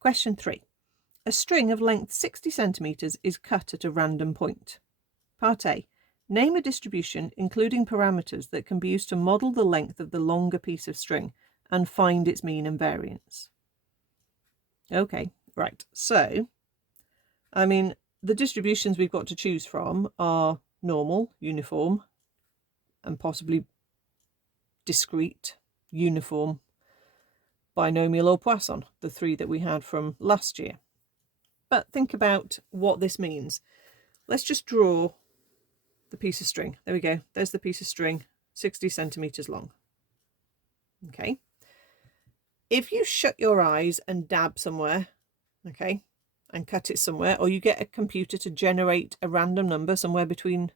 Question 3. A string of length 60 centimetres is cut at a random point. Part A. Name a distribution including parameters that can be used to model the length of the longer piece of string and find its mean and variance. Okay, right. So, the distributions we've got to choose from are normal, uniform, and possibly discrete, uniform, binomial or Poisson, the three that we had from last year. But think about what this means. Let's just draw the piece of string. There we go. There's the piece of string, 60 centimetres long. Okay. If you shut your eyes and dab somewhere, okay, and cut it somewhere, or you get a computer to generate a random number somewhere between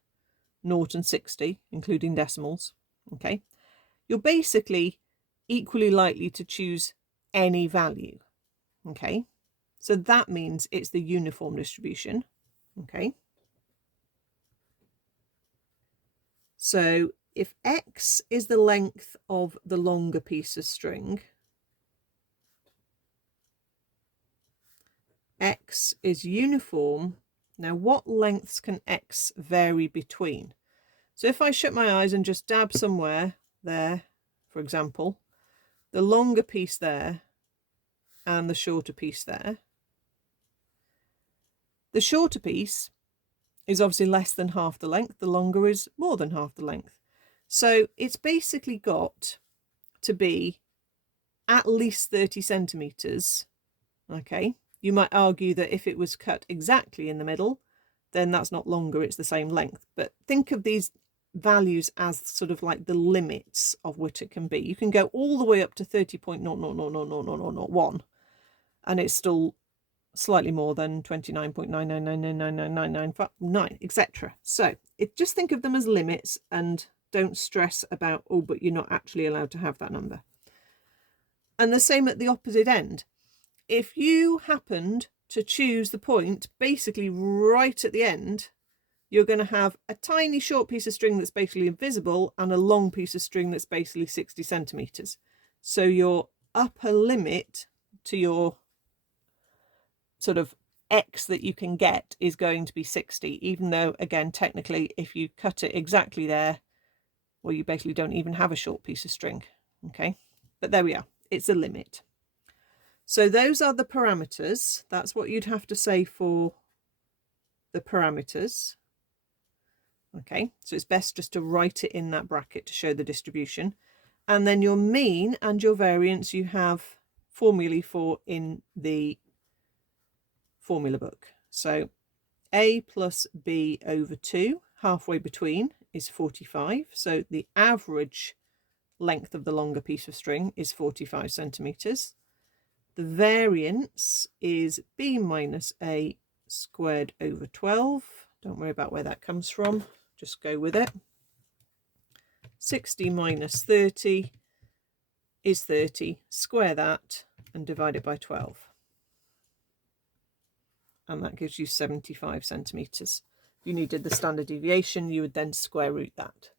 0 and 60, including decimals, okay, you're basically equally likely to choose any value, okay? So that means it's the uniform distribution, okay? So if x is the length of the longer piece of string, x is uniform. Now, what lengths can x vary between? So if I shut my eyes and just dab somewhere there, for example, the longer piece there and the shorter piece there, the shorter piece is obviously less than half the length, the longer is more than half the length. So it's basically got to be at least 30 centimetres, okay? You might argue that if it was cut exactly in the middle, then that's not longer, it's the same length. But think of these values as sort of like the limits of what it can be. You can go all the way up to 30.0000001, and it's still slightly more than 29.999999999, etc. So just think of them as limits and don't stress about, oh, but you're not actually allowed to have that number. And the same at the opposite end. If you happened to choose the point basically right at the end, you're going to have a tiny short piece of string that's basically invisible and a long piece of string that's basically 60 centimetres. So your upper limit to your sort of x that you can get is going to be 60, even though, again, technically, if you cut it exactly there, well, you basically don't even have a short piece of string, okay? But there we are. It's a limit. So those are the parameters. That's what you'd have to say for the parameters. Okay, so it's best just to write it in that bracket to show the distribution. And then your mean and your variance you have formulae for in the formula book. So a plus b over 2, halfway between, is 45. So the average length of the longer piece of string is 45 centimetres. The variance is b minus a squared over 12. Don't worry about where that comes from. Just go with it. 60 minus 30 is 30. Square that and divide it by 12. And that gives you 75 centimetres. If you needed the standard deviation, you would then square root that.